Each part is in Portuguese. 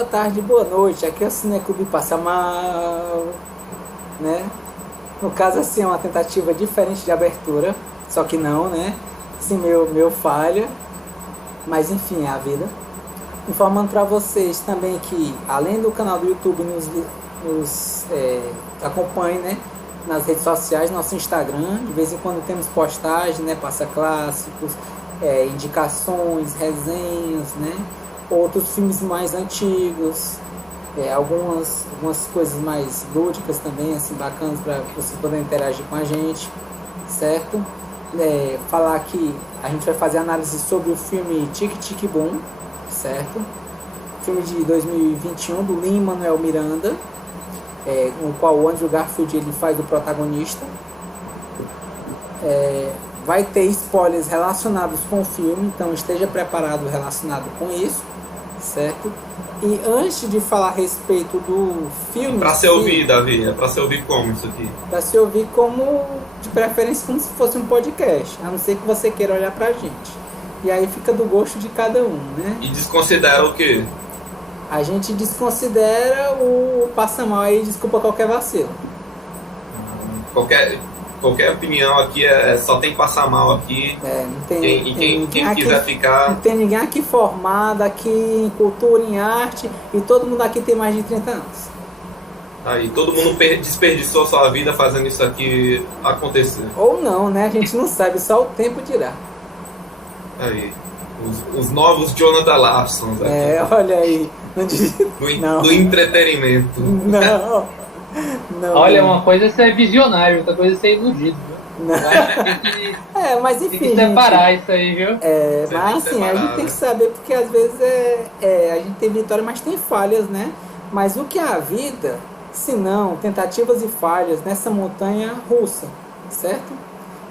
boa tarde, boa noite. Aqui é o Cineclube Passa Mal, né? No caso, assim, é uma tentativa diferente de abertura, só que não, né? Sim, meu falha, mas enfim, é a vida. Informando para vocês também que, além do canal do YouTube, nos acompanhe, né? Nas redes sociais, nosso Instagram, de vez em quando temos postagens, né? Passa clássicos, indicações, resenhas, né? Outros filmes mais antigos, algumas coisas mais lúdicas também, assim, bacanas para vocês poderem interagir com a gente, certo? Falar que a gente vai fazer análise sobre o filme Tic Tic Boom, certo? Filme de 2021 do Lin-Manuel Miranda, no qual o Andrew Garfield ele faz o protagonista. Vai ter spoilers relacionados com o filme, então esteja preparado relacionado com isso, certo? E antes de falar a respeito do filme... Pra se ouvir, Davi, é pra se ouvir como isso aqui? Pra se ouvir como, de preferência, como se fosse um podcast, a não ser que você queira olhar pra gente. E aí fica do gosto de cada um, né? E desconsidera o quê? A gente desconsidera o passa mal aí, desculpa qualquer vacilo. Qualquer opinião aqui só tem que passar mal aqui. Não tem, quem aqui, quiser ficar... Não tem ninguém aqui formado, aqui em cultura, em arte, e todo mundo aqui tem mais de 30 anos. Aí, todo mundo desperdiçou sua vida fazendo isso aqui acontecer. Ou não, né? A gente não sabe, só o tempo dirá. Aí, os novos Jonathan Larsons. Olha aí. Do entretenimento. Não. Olha, uma coisa é ser visionário, outra coisa é ser iludido, viu? Não. Mas enfim, tem que separar isso aí, viu? Mas assim, a gente tem que saber, porque às vezes a gente tem vitória, mas tem falhas, né? Mas o que é a vida, se não tentativas e falhas nessa montanha russa, certo?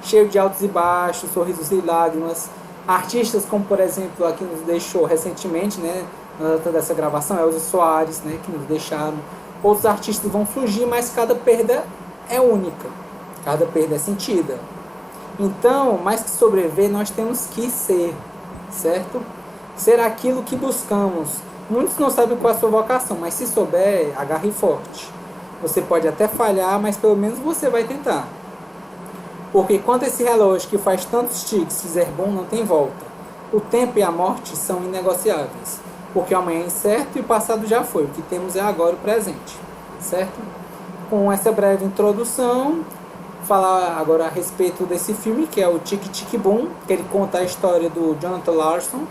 Cheio de altos e baixos, sorrisos e lágrimas. Artistas como, por exemplo, a que nos deixou recentemente, né? Na data dessa gravação, Elza Soares, né? Que nos deixaram. Outros artistas vão surgir, mas cada perda é única. Cada perda é sentida. Então, mais que sobreviver, nós temos que ser, certo? Ser aquilo que buscamos. Muitos não sabem qual é a sua vocação, mas se souber, agarre forte. Você pode até falhar, mas pelo menos você vai tentar. Porque quando esse relógio que faz tantos tiques fizer bom, não tem volta. O tempo e a morte são inegociáveis. Porque o amanhã é incerto e o passado já foi. O que temos é agora o presente. Certo? Com essa breve introdução, falar agora a respeito desse filme, que é o Tic Tic Boom, que ele conta a história do Jonathan Larson,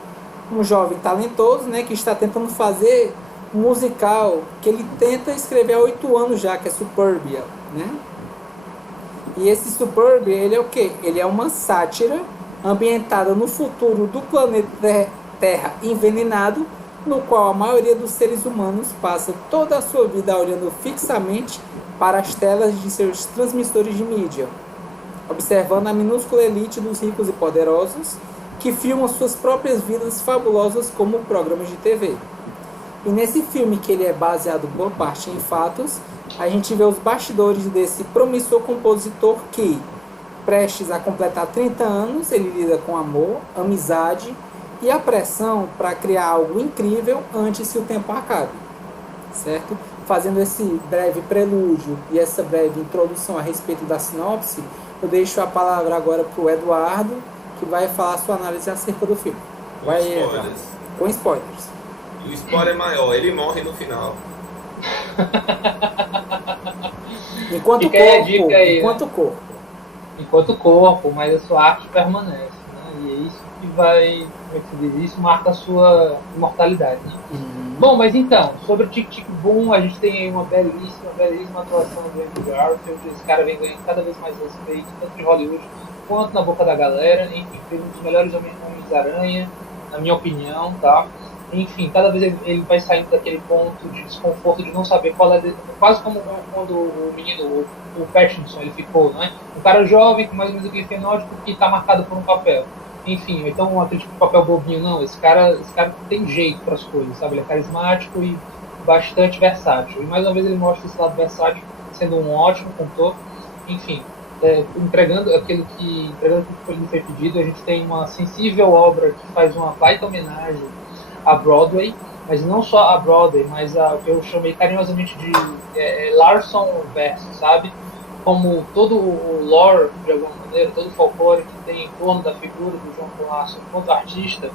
um jovem talentoso, né, que está tentando fazer um musical que ele tenta escrever há 8 anos já, que é Superbia, né? E esse Superbia, ele é o quê? Ele é uma sátira ambientada no futuro do planeta Terra envenenado, no qual a maioria dos seres humanos passa toda a sua vida olhando fixamente para as telas de seus transmissores de mídia, observando a minúscula elite dos ricos e poderosos que filmam suas próprias vidas fabulosas como programas de TV. E nesse filme, que ele é baseado por parte em fatos, a gente vê os bastidores desse promissor compositor que, prestes a completar 30 anos, ele lida com amor, amizade e a pressão para criar algo incrível antes que o tempo acabe, certo? Fazendo esse breve prelúdio e essa breve introdução a respeito da sinopse, eu deixo a palavra agora para o Eduardo, que vai falar sua análise acerca do filme. Vai, spoilers. Com spoilers. E o spoiler é maior, ele morre no final. Enquanto corpo, mas a sua arte permanece, né? E é isso que vai, como é que se diz, isso marca a sua imortalidade, né? Bom, mas então, sobre o Tic Tic Boom, a gente tem aí uma belíssima atuação do Andrew Garfield. Esse cara vem ganhando cada vez mais respeito, tanto de Hollywood quanto na boca da galera. Enfim, fez um dos melhores Homens-Aranha, na minha opinião, tá? Enfim, cada vez ele vai saindo daquele ponto de desconforto de não saber qual é, quase como quando o menino, o Pattinson, ele ficou, né? Um cara jovem, com mais ou menos aquele fenótipo que está marcado por um papel. Enfim, então aquele tipo de papel bobinho, não, esse cara tem jeito para as coisas, sabe? Ele é carismático e bastante versátil. E mais uma vez ele mostra esse lado versátil, sendo um ótimo cantor. Enfim, entregando aquilo que lhe foi pedido. A gente tem uma sensível obra que faz uma baita homenagem a Broadway, mas não só a Broadway, mas o que eu chamei carinhosamente de Larson verso, sabe? Como todo o lore, de alguma maneira, todo o folclore que tem em torno da figura do Jonathan Larson enquanto artista,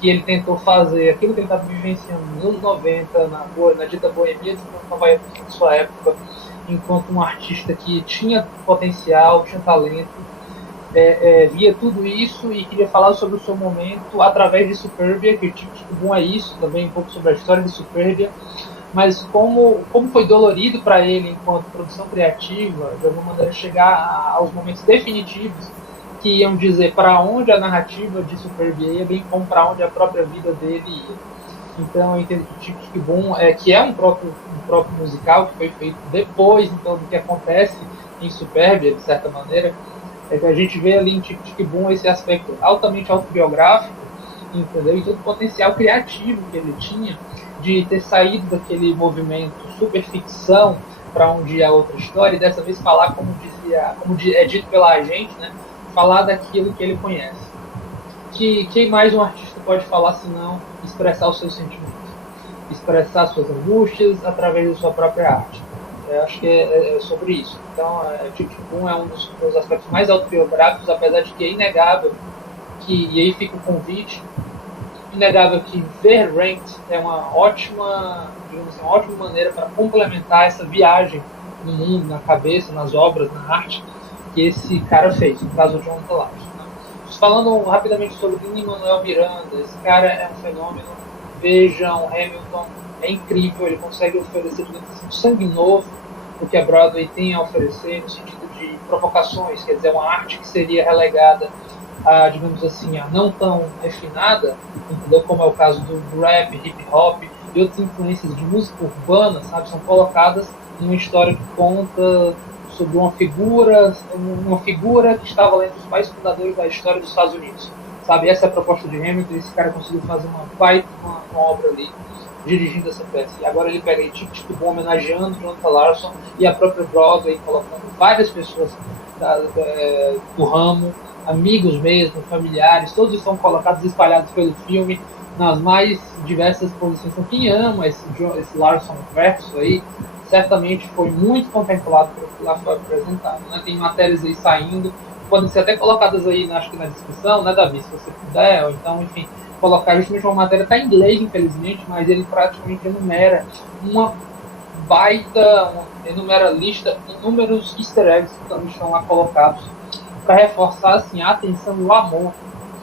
que ele tentou fazer aquilo que ele estava vivenciando nos anos 90, na dita boemia de Nova York, na sua época, enquanto um artista que tinha potencial, tinha talento, via tudo isso e queria falar sobre o seu momento através de Superbia, que tipo bom é isso, também um pouco sobre a história de Superbia, mas como foi dolorido para ele enquanto produção criativa, de alguma maneira chegar aos momentos definitivos que iam dizer para onde a narrativa de Superbia ia, bem como para onde a própria vida dele ia. Então eu entendo que Tic Tic Boom que é um próprio musical que foi feito depois então do que acontece em Superbia, de certa maneira, que a gente vê ali em Tic Tic Boom esse aspecto altamente autobiográfico, entendeu? E todo o potencial criativo que ele tinha de ter saído daquele movimento super ficção para onde há outra história e dessa vez falar como é dito pela gente, né? Falar daquilo que ele conhece. Quem mais um artista pode falar se não expressar os seus sentimentos, expressar suas angústias através da sua própria arte? Eu acho que é sobre isso. Então, Tic Tic Boom é um dos aspectos mais autobiográficos, apesar de que é inegável e aí fica o convite, inegável que ver Ranked é uma ótima maneira para complementar essa viagem no mundo, na cabeça, nas obras, na arte que esse cara fez, no caso do Jonathan Larson. Né? Falando rapidamente sobre Lin-Manuel Miranda, esse cara é um fenômeno. Vejam, Hamilton é incrível, ele consegue oferecer sangue novo o que a Broadway tem a oferecer no sentido de provocações, quer dizer, uma arte que seria relegada a, digamos assim, a não tão refinada, entendeu? Como é o caso do rap, hip hop e outras influências de música urbana, sabe, são colocadas numa história que conta sobre uma figura que estava lá entre os pais fundadores da história dos Estados Unidos, sabe? Essa é a proposta de Hamilton, esse cara conseguiu fazer uma obra ali, dirigindo essa peça. E agora ele pega Tic Tic Boom homenageando Jonathan Larson e a própria Broadway, colocando várias pessoas do ramo, amigos mesmo, familiares, todos estão colocados, espalhados pelo filme, nas mais diversas posições. Então, quem ama esse Larson verso aí, certamente foi muito contemplado pelo que lá foi apresentado. Né? Tem matérias aí saindo, podem ser até colocadas aí, acho que na descrição, né, Davi, se você puder, ou então, enfim, colocar justamente uma matéria, está em inglês, infelizmente, mas ele praticamente enumera lista, inúmeros easter eggs que também estão lá colocados para reforçar assim, a atenção e o amor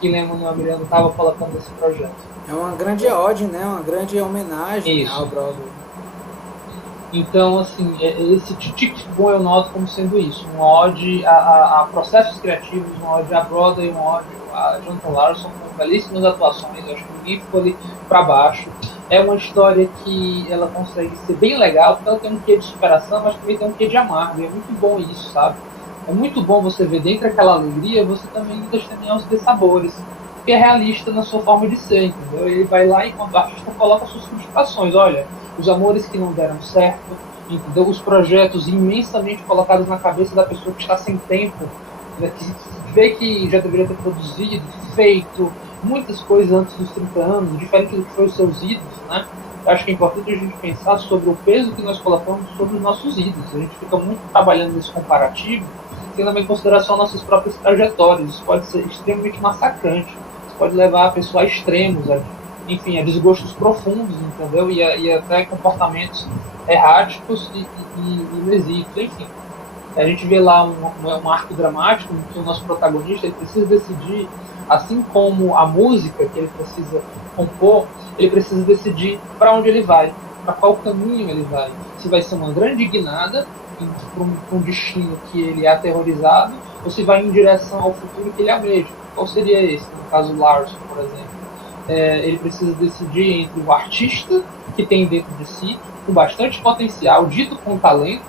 que Lin-Manuel Miranda estava colocando nesse projeto. É uma grande ode, né? Uma grande homenagem Isso. ao Broadway. Então, assim, esse Tic Tic Boom eu noto como sendo isso, uma ode a processos criativos, uma ode a Broadway, uma ode a Jonathan Larson, com belíssimas atuações, eu acho que ninguém ficou ali para baixo. É uma história que ela consegue ser bem legal, porque ela tem um quê de superação, mas também tem um quê de amargo, e é muito bom isso, sabe? É muito bom você ver dentro daquela alegria, você também testemunhar os dessabores, porque é realista na sua forma de ser, entendeu? Ele vai lá e, quando o artista coloca suas frustrações, olha, os amores que não deram certo, entendeu? Os projetos imensamente colocados na cabeça da pessoa que está sem tempo, né? Que vê que já deveria ter produzido, feito muitas coisas antes dos 30 anos, diferente do que foi os seus ídolos, né? Eu acho que é importante a gente pensar sobre o peso que nós colocamos sobre os nossos ídolos. A gente fica muito trabalhando nesse comparativo, tendo em consideração nossas próprias trajetórias. Isso pode ser extremamente massacrante. Isso pode levar a pessoa a extremos, enfim, a desgostos profundos, entendeu? E até comportamentos erráticos e ilesíveis, enfim. A gente vê lá um arco dramático em que o nosso protagonista ele precisa decidir, assim como a música que ele precisa compor, ele precisa decidir para onde ele vai, para qual caminho ele vai. Se vai ser uma grande guinada para um destino que ele é aterrorizado, ou se vai em direção ao futuro que ele almeja. Qual seria esse? No caso Larson, por exemplo. Ele precisa decidir entre o artista que tem dentro de si, com bastante potencial, dito com talento,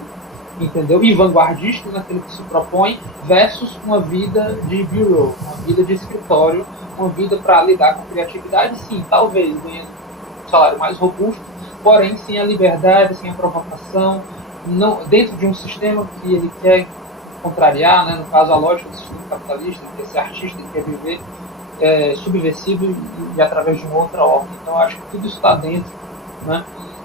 entendeu? E vanguardista naquilo que se propõe, versus uma vida de bureau, uma vida de escritório, uma vida para lidar com criatividade, sim, talvez ganhando um salário mais robusto, porém sem a liberdade, sem a provocação, não, dentro de um sistema que ele quer contrariar, né, no caso a lógica do sistema capitalista, que esse artista quer viver subversivo e através de uma outra ordem. Então eu acho que tudo isso está dentro, né?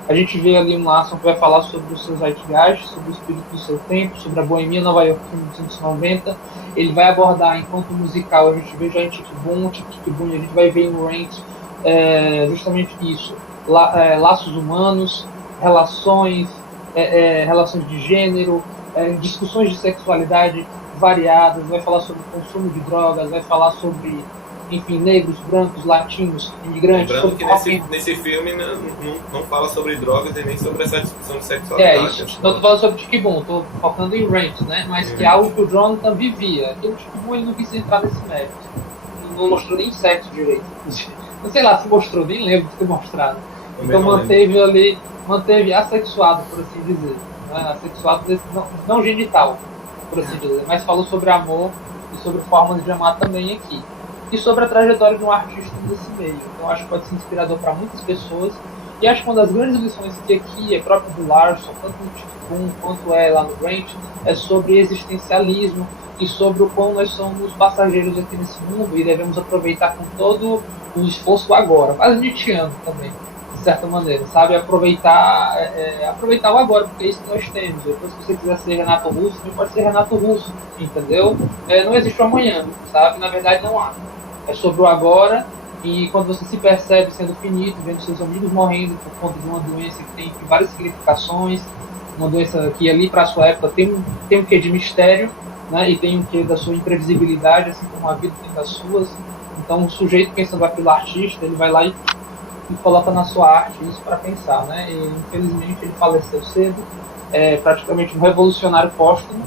A gente vê ali um Larson que vai falar sobre os seus zeitgeist, sobre o espírito do seu tempo, sobre a boemia nova iorquina de 1990. Ele vai abordar, enquanto musical, a gente vê já em Tic Boom, a gente vai ver em Rent justamente isso, laços humanos, relações de gênero, discussões de sexualidade variadas, vai falar sobre o consumo de drogas, vai falar sobre, enfim, negros, brancos, latinos, imigrantes. Lembrando que nesse filme não fala sobre drogas e nem sobre essa discussão de sexualidade. Isso. Não tô falando sobre Tic Boom, tô focando em Rent, né? Mas que é algo que o Jonathan vivia. Aquele Tic Boom ele não quis entrar nesse mérito. Não mostrou nem sexo direito. Não sei lá se mostrou, nem lembro de ter mostrado. Então manteve assexuado, por assim dizer. Né? Assexuado não genital, por assim dizer. Mas falou sobre amor e sobre formas de amar também aqui. E sobre a trajetória de um artista desse meio. Então acho que pode ser inspirador para muitas pessoas. E acho que uma das grandes lições que aqui é própria do Larson, tanto no Tic Boom quanto lá no Grant, é sobre existencialismo e sobre o quão nós somos passageiros aqui nesse mundo e devemos aproveitar com todo o esforço agora. Quase nietzscheano também, de certa maneira, sabe? Aproveitar o agora, porque é isso que nós temos. Depois, se você quiser ser Renato Russo, você pode ser Renato Russo, entendeu? Não existe o amanhã, sabe? Na verdade, não há. É sobre o agora, e quando você se percebe sendo finito, vendo seus amigos morrendo por conta de uma doença que tem várias significações, uma doença que ali para a sua época tem um quê de mistério, né? E tem um quê da sua imprevisibilidade, assim como a vida tem das suas. Então o sujeito pensando aquilo artista, ele vai lá e coloca na sua arte isso para pensar, né? E infelizmente ele faleceu cedo, praticamente um revolucionário póstumo,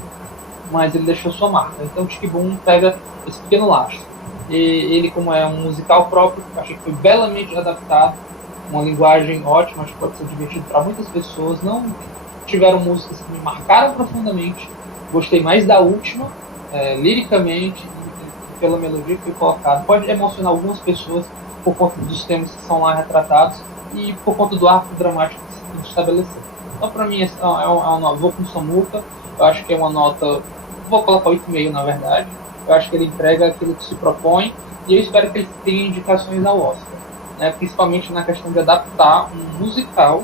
mas ele deixou sua marca. Então o Tic Boom pega esse pequeno lastro. E ele, como é um musical próprio, achei que foi belamente adaptado, uma linguagem ótima, acho que pode ser divertido para muitas pessoas. Não tiveram músicas que me marcaram profundamente, gostei mais da última, liricamente, pela melodia que foi colocada. Pode emocionar algumas pessoas por conta dos temas que são lá retratados e por conta do arco dramático que se estabeleceu. Então, para mim, vou com Samuca, eu acho que é uma nota, vou colocar 8,5 na verdade. Eu acho que ele entrega aquilo que se propõe e eu espero que ele tenha indicações ao Oscar, né? Principalmente na questão de adaptar um musical,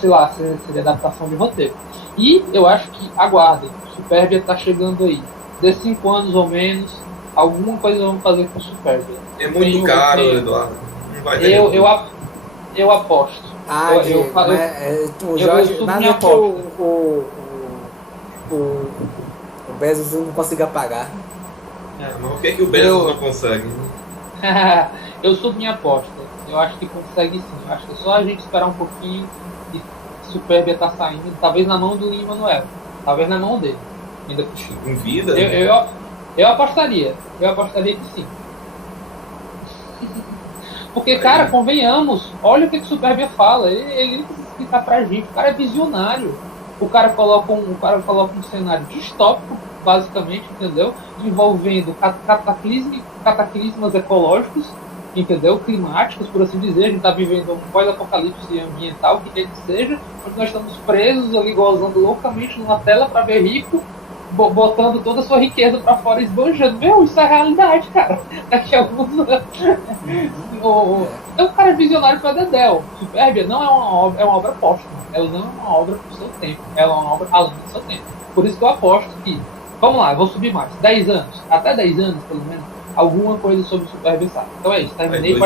sei lá, seria adaptação de roteiro. E eu acho que, aguardem, Supérbia está chegando aí. De 5 anos ou menos, alguma coisa vamos fazer com Supérbia. É muito caro, Eduardo. Não vai ter eu aposto. O Jorge, nada que o Bezos não consiga pagar. Mas o que é que o Bezos não consegue? Eu subo minha aposta. Eu acho que consegue sim. Eu acho que é só a gente esperar um pouquinho e Supérbia tá saindo. Talvez na mão do Lin-Manuel. Talvez na mão dele. Ainda possível. Em vida? Eu apostaria. Eu apostaria que sim. Porque, cara, convenhamos. Olha o que Supérbia fala. Ele não precisa explicar pra gente. O cara é visionário. O cara coloca um cenário distópico, basicamente, entendeu? Envolvendo cataclismas ecológicos, entendeu? Climáticos, por assim dizer. A gente está vivendo um pós-apocalipse ambiental, que quer que seja, onde nós estamos presos ali, gozando loucamente numa tela para ver rico, botando toda a sua riqueza para fora, esbanjando. Meu, isso é a realidade, cara. Daqui a alguns anos. Então, o cara é visionário para Dedéu. Supérbia não é uma obra póstuma. Ela não é uma obra do seu tempo. Ela é uma obra além do seu tempo. Por isso que eu aposto que, vamos lá, eu vou subir mais. 10 anos, até 10 anos, pelo menos, alguma coisa sobre Supérbia sai. Então é isso, terminei.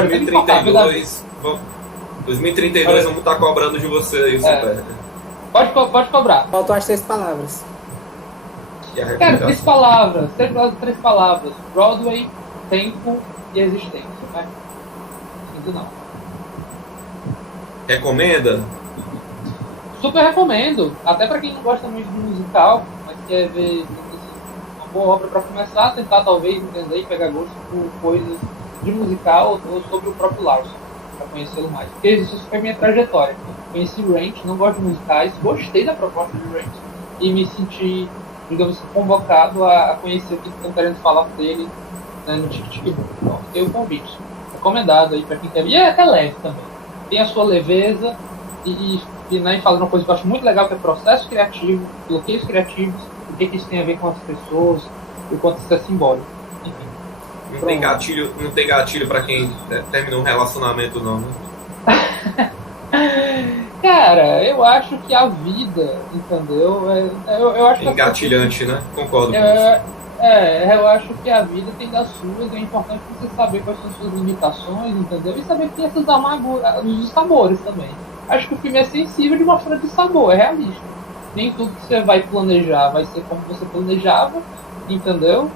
2032 vamos estar cobrando de você aí, Supérbia. Pode cobrar. Faltam as 3 palavras. Cara, 3 palavras. 3 palavras. Broadway, tempo e existência. Né? Não. Recomenda? Super recomendo. Até para quem não gosta muito de musical, mas quer ver uma boa obra para começar, tentar talvez entender e pegar gosto por coisas de musical ou sobre o próprio Larson, para conhecê-lo mais. Porque isso foi minha trajetória. Conheci Rent, não gosto de musicais, gostei da proposta de Rent e me senti, digamos, convocado a conhecer o que estão querendo falar dele, né, no Tic Boom. Então, fiquei o convite. Recomendado aí para quem quer. E é até leve também. Tem a sua leveza e falando uma coisa que eu acho muito legal, que é processo criativo, bloqueios criativos, o que isso tem a ver com as pessoas, o quanto isso é simbólico. Enfim. Não tem gatilho pra quem termina um relacionamento, não, né? Cara, eu acho que a vida, entendeu? Eu acho que engatilhante, né? Concordo com você. Eu acho que a vida tem das suas, é importante você saber quais são as suas limitações, entendeu? E saber que tem essas amarguras, os sabores também. Acho que o filme é sensível de uma forma de sabor, é realista. Nem tudo que você vai planejar vai ser como você planejava, entendeu?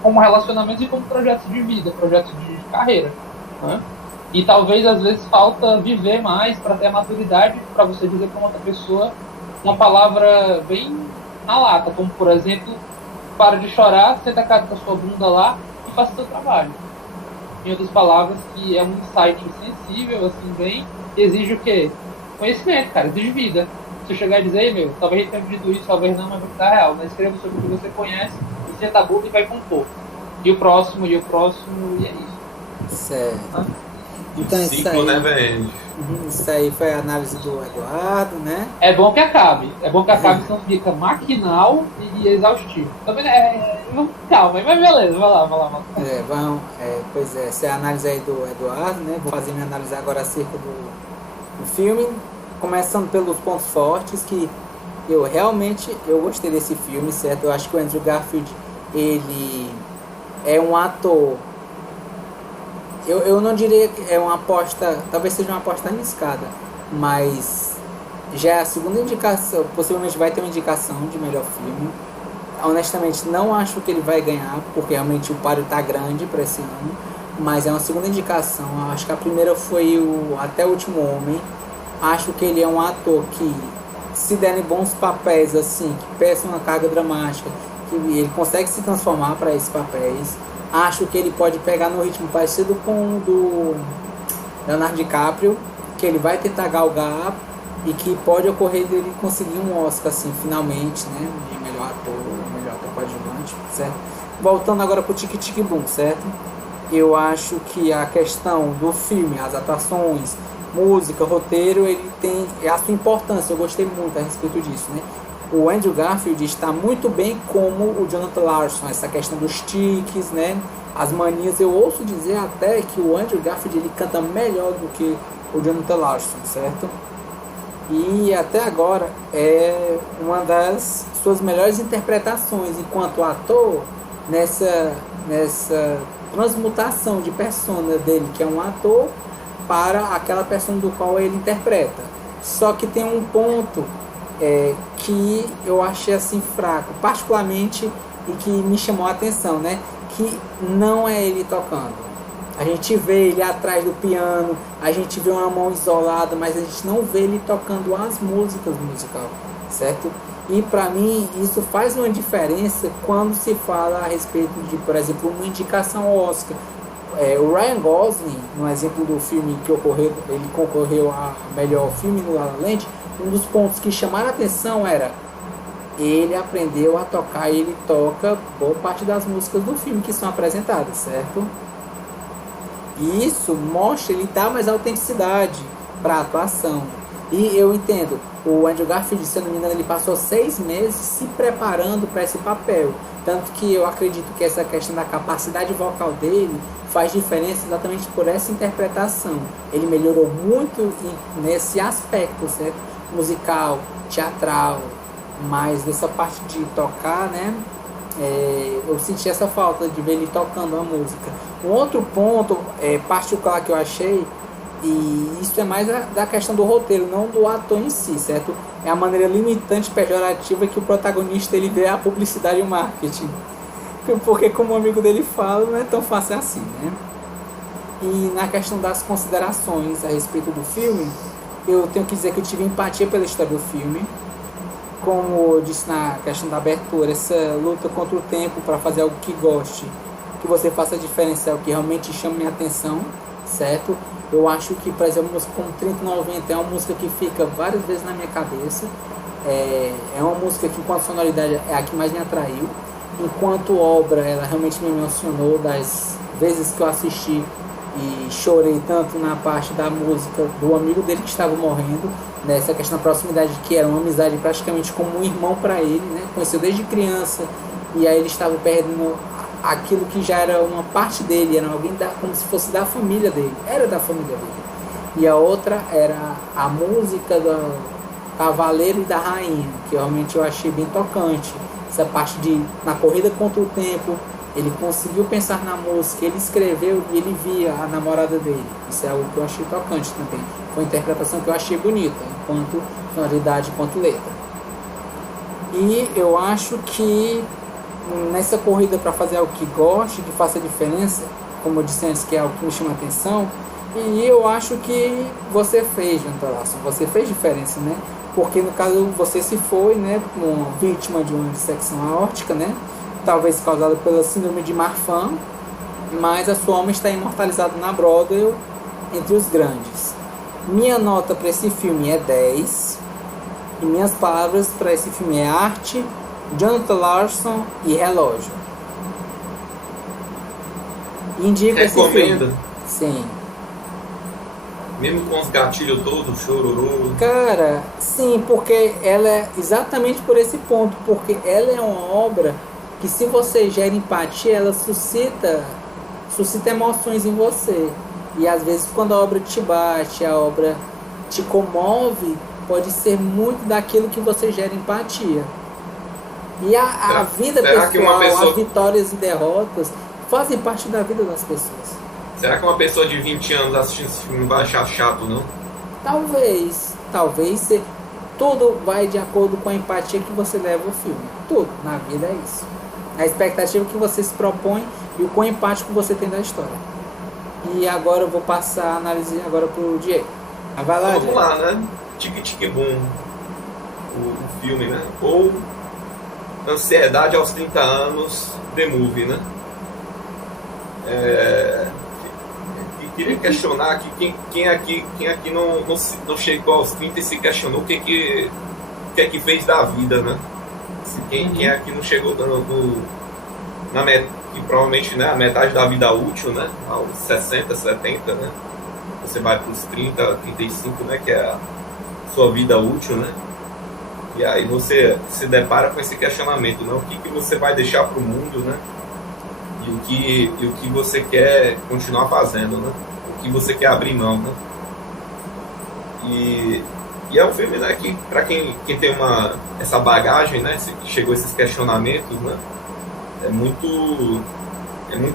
Como relacionamentos e como projetos de vida, projetos de carreira, né? E talvez às vezes falta viver mais para ter a maturidade para você dizer para outra pessoa uma palavra bem na lata, como por exemplo, para de chorar, senta a cara com a sua bunda lá e faça o seu trabalho. Em outras palavras, que é um insight sensível, assim, bem, exige o quê? Conhecimento, cara, exige vida. Se eu chegar e dizer, meu, talvez tenha dito isso, talvez não, mas vai ficar real. Mas escreva sobre o que você conhece, e senta a bunda e vai compor. E o próximo, e é isso. Certo. Então, ciclo never end. Isso aí foi a análise do Eduardo, né? É bom que acabe, senão fica maquinal e exaustivo. Também calma, mas beleza, vai lá. Pois é, essa é a análise aí do Eduardo, né? Vou fazer minha análise agora acerca do filme, começando pelos pontos fortes, que eu gostei desse filme, certo? Eu acho que o Andrew Garfield, ele é um ator. Eu não diria que é uma aposta, talvez seja uma aposta arriscada, mas já é a segunda indicação, possivelmente vai ter uma indicação de melhor filme. Honestamente, não acho que ele vai ganhar, porque realmente o páreo tá grande para esse ano, mas é uma segunda indicação. Acho que a primeira foi Até o Último Homem. Acho que ele é um ator que, se derem bons papéis, assim, que peçam uma carga dramática, que ele consegue se transformar para esses papéis. Acho que ele pode pegar no ritmo parecido com o do Leonardo DiCaprio, que ele vai tentar galgar e que pode ocorrer dele conseguir um Oscar, assim, finalmente, né? De melhor ator coadjuvante, certo? Voltando agora pro Tic Tic Boom, certo? Eu acho que a questão do filme, as atuações, música, roteiro, ele tem a sua importância. Eu gostei muito a respeito disso, né? O Andrew Garfield está muito bem como o Jonathan Larson, essa questão dos tiques, né? As manias. Eu ouço dizer até que o Andrew Garfield ele canta melhor do que o Jonathan Larson, certo? E até agora é uma das suas melhores interpretações enquanto ator nessa transmutação de persona dele, que é um ator, para aquela persona do qual ele interpreta. Só que tem um ponto que eu achei assim fraco, particularmente, e que me chamou a atenção, né? Que não é ele tocando. A gente vê ele atrás do piano, a gente vê uma mão isolada, mas a gente não vê ele tocando as músicas do musical, certo? E para mim isso faz uma diferença quando se fala a respeito de, por exemplo, uma indicação ao Oscar. O Ryan Gosling, no exemplo do filme que ele concorreu a melhor filme no La La Land, um dos pontos que chamaram a atenção era ele aprendeu a tocar e ele toca boa parte das músicas do filme que são apresentadas, certo? E isso mostra, ele dá mais autenticidade para a atuação. E eu entendo, o Andrew Garfield, se eu não me engano, ele passou 6 meses se preparando para esse papel. Tanto que eu acredito que essa questão da capacidade vocal dele faz diferença exatamente por essa interpretação. Ele melhorou muito nesse aspecto, certo? Musical, teatral, mas dessa parte de tocar, né? Eu senti essa falta de ver ele tocando a música. Um outro ponto particular que eu achei, e isso é mais da questão do roteiro, não do ator em si, certo? É a maneira limitante, pejorativa que o protagonista ele vê a publicidade e o marketing. Porque, como o amigo dele fala, não é tão fácil assim, né? E na questão das considerações a respeito do filme, eu tenho que dizer que eu tive empatia pela história do filme. Como eu disse na questão da abertura, essa luta contra o tempo para fazer algo que goste, que você faça a diferença, é o que realmente chama minha atenção, certo? Eu acho que, por exemplo, uma música como 3090 é uma música que fica várias vezes na minha cabeça. É uma música que, enquanto sonoridade, é a que mais me atraiu. Enquanto obra, ela realmente me emocionou das vezes que eu assisti e chorei tanto na parte da música do amigo dele que estava morrendo, nessa questão da proximidade, que era uma amizade praticamente como um irmão para ele, né? Conheceu desde criança e aí ele estava perdendo aquilo que já era uma parte dele, era alguém como se fosse da família dele, era da família dele. E a outra era a música do Cavaleiro e da Rainha, que realmente eu achei bem tocante. Essa parte de, na corrida contra o tempo, ele conseguiu pensar na música, ele escreveu e ele via a namorada dele. Isso é algo que eu achei tocante também. Foi uma interpretação que eu achei bonita, enquanto sonoridade, enquanto letra. E eu acho que nessa corrida para fazer algo que goste, que faça diferença, como eu disse antes, que é algo que me chama atenção, e eu acho que você fez, Jonathan Larson, você fez diferença, né? Porque no caso você se foi, né, uma vítima de uma dissecção aórtica, né? Talvez causada pela síndrome de Marfan, mas a sua alma está imortalizada na Broadway entre os grandes. Minha nota para esse filme é 10, e minhas palavras para esse filme é arte, Jonathan Larson e relógio. Indico esse filme. Recomenda? Sim. Mesmo com os gatilhos todos, chororô. Cara, sim, porque ela é exatamente por esse ponto, porque ela é uma obra que, se você gera empatia, ela suscita emoções em você. E às vezes quando a obra te bate, a obra te comove, pode ser muito daquilo que você gera empatia. E a vida pessoal, as vitórias e derrotas fazem parte da vida das pessoas. Será que uma pessoa de 20 anos assistindo esse filme vai achar chato, não? Talvez. Tudo vai de acordo com a empatia que você leva ao filme. Tudo na vida é isso. A expectativa que você se propõe e o quão empático você tem da história. E agora eu vou passar a análise agora pro Diego. Vai lá, Vamos Diego. lá, né? Tic Tic Boom, o filme, né? Ou Ansiedade aos 30 anos, The Movie, né? E queria questionar aqui quem aqui não chegou aos 30 e se questionou o que é que fez da vida, né? Quem aqui não chegou que provavelmente, né, a metade da vida útil, né? Aos 60, 70, né? Você vai para os 30, 35, né? Que é a sua vida útil, né? E aí você se depara com esse questionamento, né? O que você vai deixar para o mundo, né? E o que você quer continuar fazendo, né? O que você quer abrir mão, né? E é um filme, né, que para quem tem essa bagagem, né? Chegou a esses questionamentos, né? É muito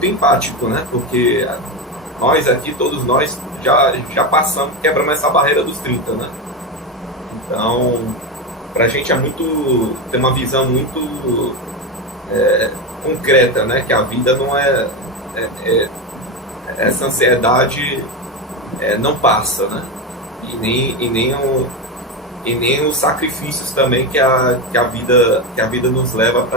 empático, né? Porque nós aqui, todos nós, já passamos, quebramos essa barreira dos 30, né? Então, pra gente tem uma visão muito concreta, né? Que a vida não essa ansiedade não passa, né? E nem os sacrifícios também que a vida nos leva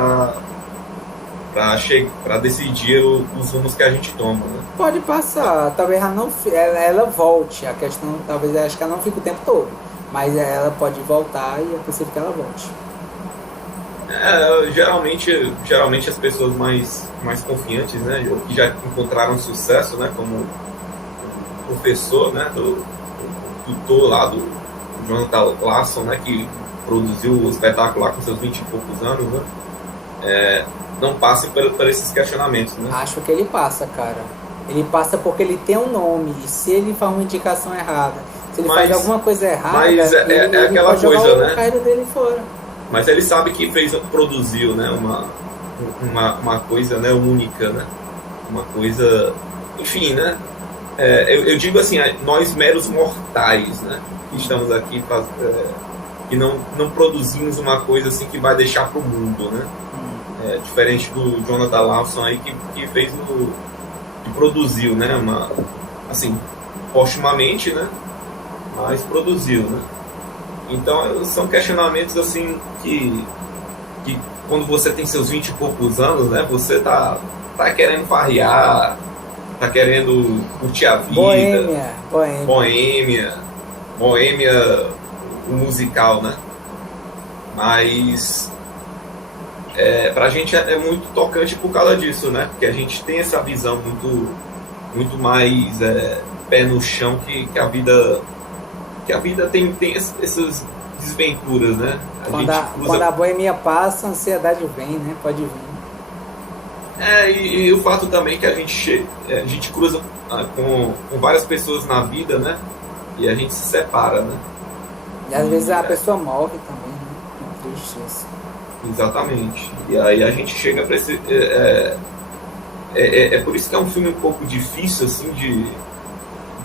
para decidir os rumos que a gente toma, né? Pode passar, talvez ela volte. A questão, talvez, acho que ela não fica o tempo todo, mas ela pode voltar e é possível que ela volte. Geralmente as pessoas mais confiantes, né, que já encontraram sucesso, né, como o professor, né, do tutor lá do Jonathan Larson, né, que produziu o espetáculo lá com seus 20 e poucos anos, né, não passem por esses questionamentos, né? Acho que ele passa, cara. Ele passa porque ele tem um nome, e se ele faz uma indicação errada, se ele faz alguma coisa errada, ele aquela pode jogar coisa, né? A carreira dele fora. Mas ele sabe que produziu, né, uma coisa, né, única, né? Uma coisa, enfim, né? Eu digo assim, nós meros mortais, né? Que estamos aqui, que não produzimos uma coisa assim que vai deixar pro mundo, né? Diferente do Jonathan Larson aí que fez que produziu, né? Assim, postumamente, né? Mas produziu, né? Então são questionamentos assim que quando você tem seus 20 e poucos anos, né? Você tá querendo farrear, tá querendo curtir a vida. Boêmia, o musical, né? Mas pra gente é muito tocante por causa disso, né? Porque a gente tem essa visão muito mais pé no chão que a vida tem essas desventuras, né? Quando a boemia passa, a ansiedade vem, né? Pode vir. E o fato também que a gente cruza com várias pessoas na vida, né? E a gente se separa, né? E às vezes a pessoa morre também, né? É triste isso. Exatamente. E aí a gente chega para esse... É por isso que é um filme um pouco difícil, assim,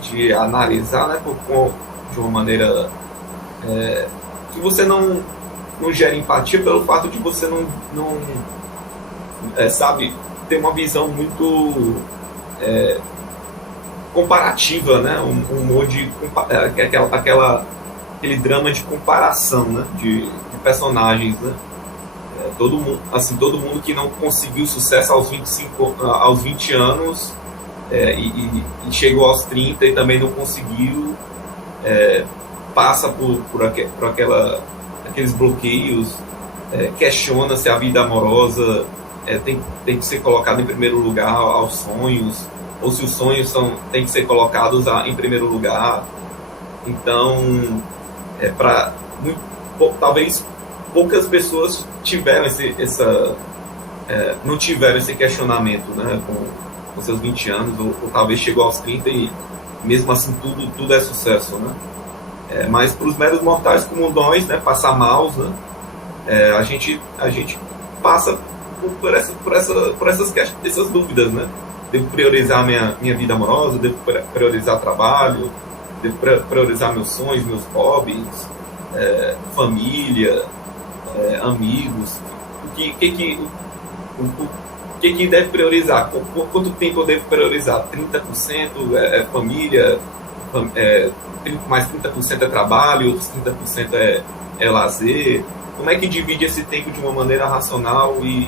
de analisar, né? De uma maneira que você não gera empatia pelo fato de você não sabe, ter uma visão muito comparativa, né? Um humor de aquele drama de comparação, né? De personagens, né? Todo mundo que não conseguiu sucesso aos 20 anos e chegou aos 30 e também não conseguiu, passa por aqueles bloqueios, questiona se a vida amorosa tem que ser colocada em primeiro lugar aos sonhos, ou se os sonhos têm que ser colocados em primeiro lugar. Então, talvez poucas pessoas tiveram não tiveram esse questionamento, né, com seus 20 anos, ou talvez chegou aos 30 e mesmo assim tudo é sucesso, né? Mas para os meros mortais como nós, né, passar maus, né, a gente passa por essas dúvidas, né? Devo priorizar minha vida amorosa, devo priorizar trabalho, devo priorizar meus sonhos, meus hobbies, família, amigos. O que deve priorizar? Quanto tempo eu devo priorizar? 30% família, mais 30% é trabalho, outros 30% é lazer. Como é que divide esse tempo de uma maneira racional e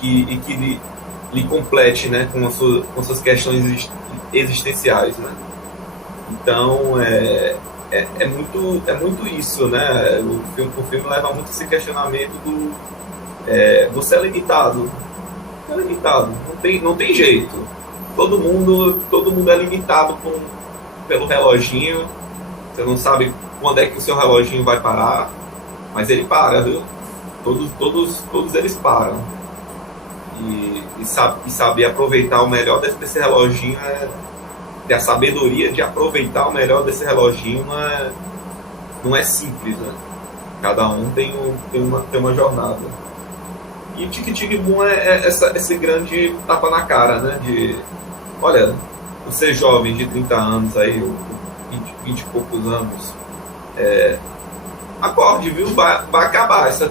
que lhe complete, né, com as suas questões existenciais, né? Então é muito isso, né? O filme leva muito esse questionamento do você é limitado. É limitado, não tem jeito. Todo mundo é limitado pelo reloginho. Você não sabe quando é que o seu reloginho vai parar, mas ele para, viu? Todos eles param. E saber aproveitar o melhor desse reloginho, ter a sabedoria de aproveitar o melhor desse reloginho não é simples, né? Cada um tem uma jornada. E o Tic-Tic Boom é esse grande tapa na cara, né? De, olha, você jovem de 30 anos aí, 20 e poucos anos, acorde, viu? Vai acabar essa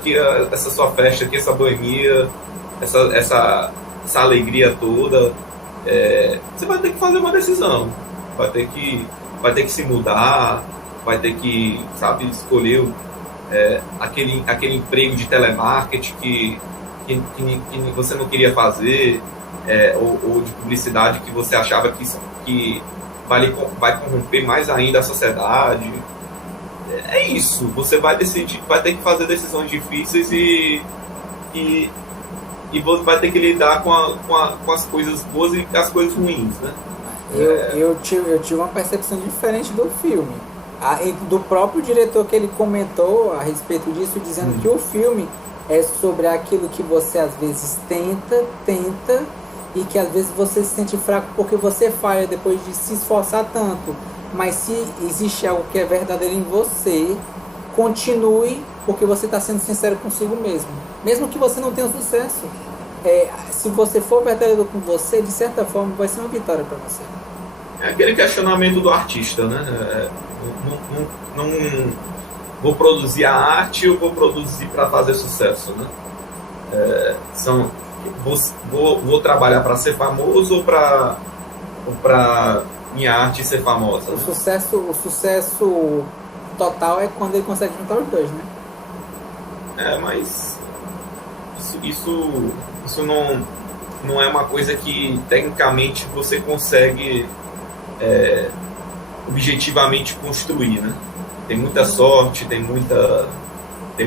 sua festa aqui, essa boemia, essa alegria toda. Você vai ter que fazer uma decisão, vai ter que se mudar, vai ter que, sabe, escolher aquele emprego de telemarketing que você não queria fazer, ou de publicidade que você achava que vai corromper mais ainda a sociedade. É isso, você vai ter que fazer decisões difíceis e você vai ter que lidar com as coisas boas e as coisas ruins, né? Eu tive uma percepção diferente do filme. Do próprio diretor, que ele comentou a respeito disso, dizendo que o filme é sobre aquilo que você às vezes tenta e que às vezes você se sente fraco porque você falha depois de se esforçar tanto. Mas se existe algo que é verdadeiro em você, continue, porque você está sendo sincero consigo mesmo. Mesmo que você não tenha sucesso, se você for verdadeiro com você, de certa forma vai ser uma vitória para você. É aquele questionamento do artista, né? Não vou produzir a arte ou vou produzir para fazer sucesso, né? Vou trabalhar para ser famoso ou para minha arte ser famosa? O sucesso total é quando ele consegue juntar os dois, né? Mas isso não é uma coisa que tecnicamente você consegue objetivamente construir, né? Tem muita sorte, tem muita é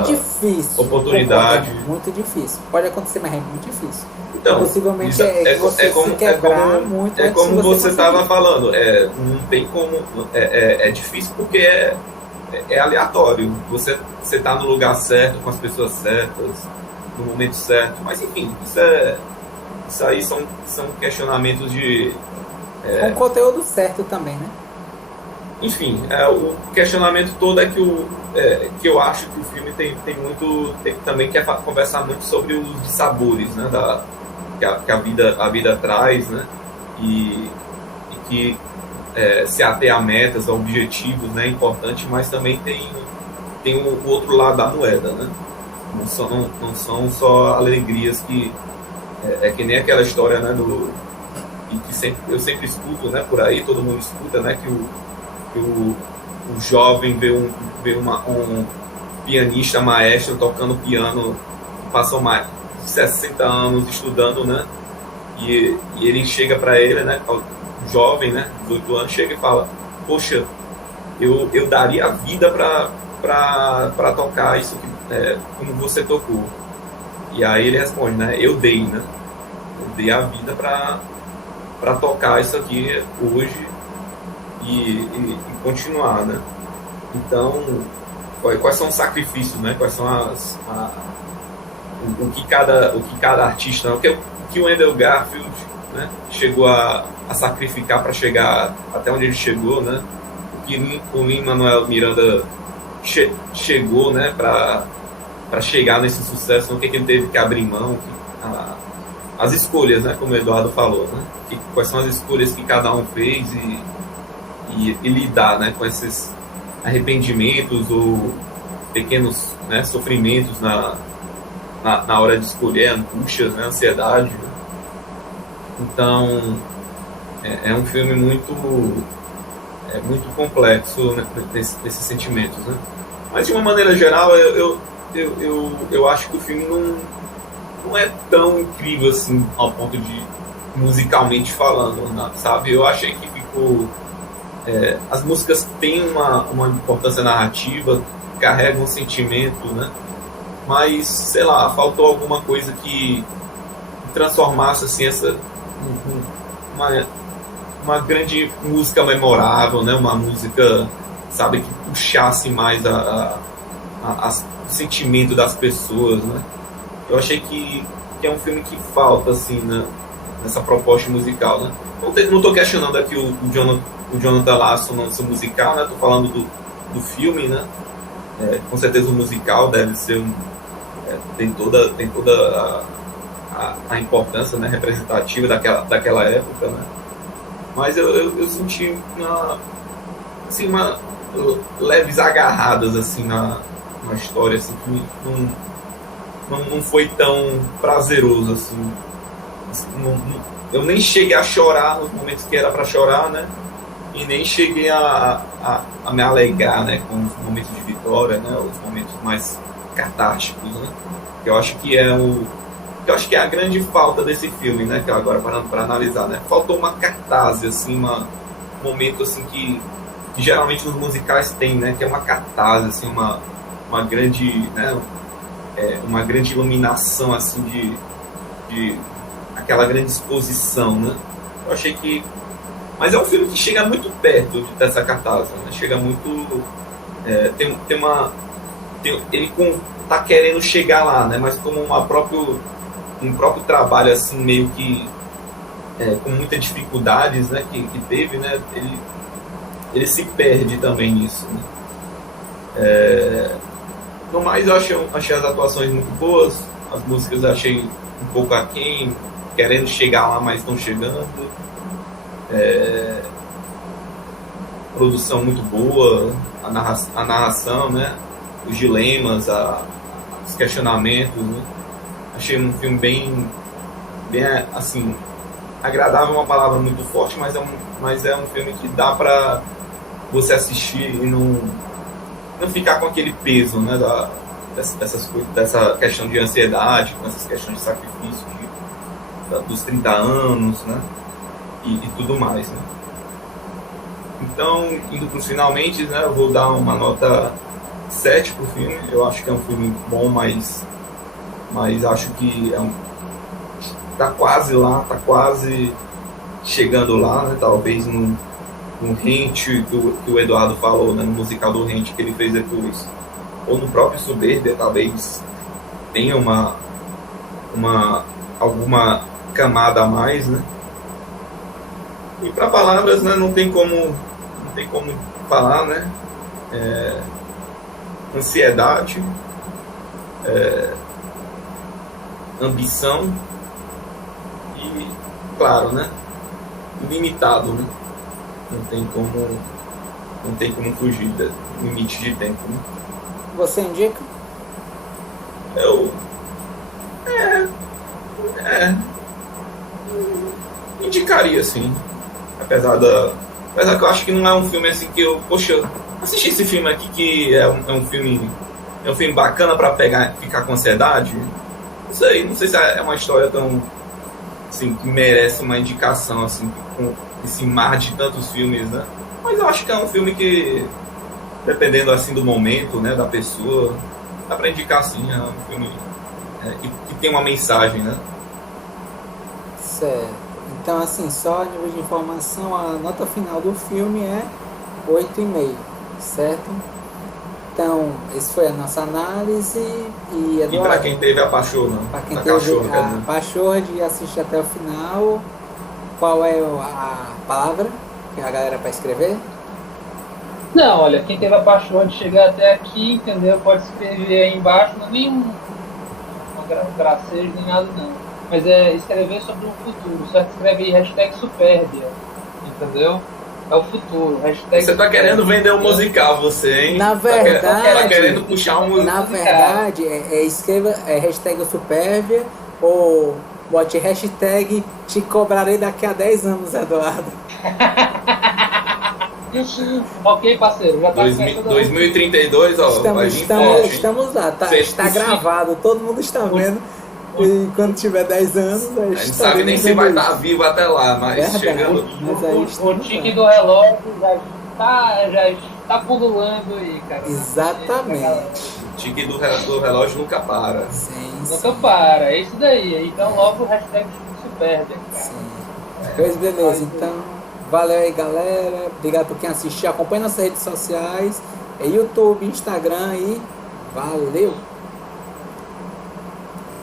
difícil, oportunidade. É muito difícil. Pode acontecer, mas é muito difícil. Então, possivelmente você se quebrar muito. É como você estava falando. Não tem como. É difícil porque é aleatório. Você está no lugar certo, com as pessoas certas, no momento certo. Mas enfim, isso isso aí são questionamentos de... Com o conteúdo certo também, né? Enfim, o questionamento todo é que eu acho que o filme também quer conversar muito sobre os dissabores, né, que a vida traz, né, e que se ater a metas, a objetivos, né, é importante, mas também tem o outro lado da moeda, né? Não são só alegrias que que nem aquela história, né, eu sempre escuto, né, por aí, todo mundo escuta, né, que o jovem vê um pianista maestro tocando piano, passam mais de 60 anos estudando, né, e ele chega para ele, né, o jovem, né, 18 anos, chega e fala: poxa, eu daria a vida para tocar isso como você tocou. E aí ele responde, né, eu dei a vida para tocar isso aqui hoje e continuar, né? Então, quais são os sacrifícios, né? Quais são o que cada artista, o que o Andrew Garfield, né, chegou a sacrificar para chegar até onde ele chegou, né? O que o Lin-Manuel Miranda chegou, né, para chegar nesse sucesso, o que ele teve que abrir mão, as escolhas, né, como o Eduardo falou, né? Quais são as escolhas que cada um fez e lidar, né, com esses arrependimentos ou pequenos, né, sofrimentos na hora de escolher, angústias, né, ansiedade. Então é um filme muito complexo, né, nesses sentimentos, né? Mas de uma maneira geral eu acho que o filme não é tão incrível assim ao ponto de musicalmente falando, né, sabe? Eu achei que ficou as músicas têm uma importância narrativa, carregam um sentimento, né? Mas, sei lá, faltou alguma coisa que transformasse assim, uma grande música memorável, né? Uma música, sabe, que puxasse mais o sentimento das pessoas, né? Eu achei que é um filme que falta assim, né, nessa proposta musical, né? Não estou questionando aqui o Jonathan Larson no seu musical, né? Estou falando do filme, né? Com certeza o musical deve ser tem toda a importância, né, representativa daquela época, né? Mas eu senti uma leves agarradas assim na história, assim, que não foi tão prazeroso assim. Eu nem cheguei a chorar nos momentos que era para chorar, né? E nem cheguei a me alegrar, né, com os momentos de vitória, né, os momentos mais catárticos, né? Eu acho que é a grande falta desse filme, né, que agora parando para analisar, né? Faltou uma catarse, assim, um momento assim que geralmente nos musicais tem, né, que é uma catarse, assim, uma grande, né, uma grande iluminação assim de aquela grande exposição, né? Eu achei que... Mas é um filme que chega muito perto dessa catarse, né? Chega muito... ele tá querendo chegar lá, né? Mas como um próprio trabalho, assim, meio que... com muitas dificuldades, né? Que teve, né? Ele se perde também nisso, né? No mais, eu achei as atuações muito boas. As músicas eu achei um pouco aquém, querendo chegar lá, mas não chegando. Produção muito boa, a narração, né? Os dilemas, os questionamentos, né? Achei um filme bem assim, agradável, uma palavra muito forte, mas é um filme que dá pra você assistir e não ficar com aquele peso, né, dessa questão de ansiedade, com essas questões de sacrifício dos 30 anos, né, e tudo mais, né. Então, indo para os finalmente, né, eu vou dar uma nota 7 pro filme. Eu acho que é um filme bom, mas acho que tá quase lá, tá quase chegando lá, né, talvez no Rent, que o Eduardo falou, né, no musical do Rent que ele fez depois, ou no próprio Soberbia, talvez tenha alguma camada a mais, né? E para palavras, né, não tem como falar, né? Ansiedade, ambição e, claro, né? Limitado, né? Não tem como fugir do limite de tempo, né? Você indica? Eu indicaria, sim. Apesar que eu acho que não é um filme assim que eu, poxa, assisti esse filme aqui que é um filme bacana pra ficar com ansiedade. Não sei se é uma história tão assim, que merece uma indicação assim, com esse mar de tantos filmes, né? Mas eu acho que é um filme que, dependendo assim do momento, né, da pessoa, dá pra indicar sim, é um filme que tem uma mensagem, né? Certo. Então, assim, só a nível de informação, a nota final do filme é 8,5, certo? Então, essa foi a nossa análise. E para quem teve a pachorra, para quem teve a pachorra de assistir até o final, qual é a palavra que a galera para escrever? Não, olha, quem teve a pachorra de chegar até aqui, entendeu? Pode escrever aí embaixo, não é nem um gracejo nem nada não. Mas é escrever sobre o futuro, certo? Escreve aí hashtag Supérbia, entendeu? É o futuro, hashtag Você tá querendo vender um musical, você, hein? Na verdade, tá querendo puxar um musical. Na verdade, escreva hashtag Supérbia ou bote hashtag Te cobrarei daqui a 10 anos, Eduardo. Ok, parceiro, já tá 2032, ó. Estamos lá, está gravado, todo mundo está vendo. E quando tiver 10 anos, a gente sabe nem se vai estar vivo até lá, mas chegando. O tique do relógio já está pululando aí, cara. Exatamente. O tique do relógio nunca para. Nunca para, é isso daí. Então logo o hashtag Supérbia. Pois beleza, então valeu aí, galera. Obrigado por quem assistiu. Acompanhe nossas redes sociais, YouTube, Instagram e valeu!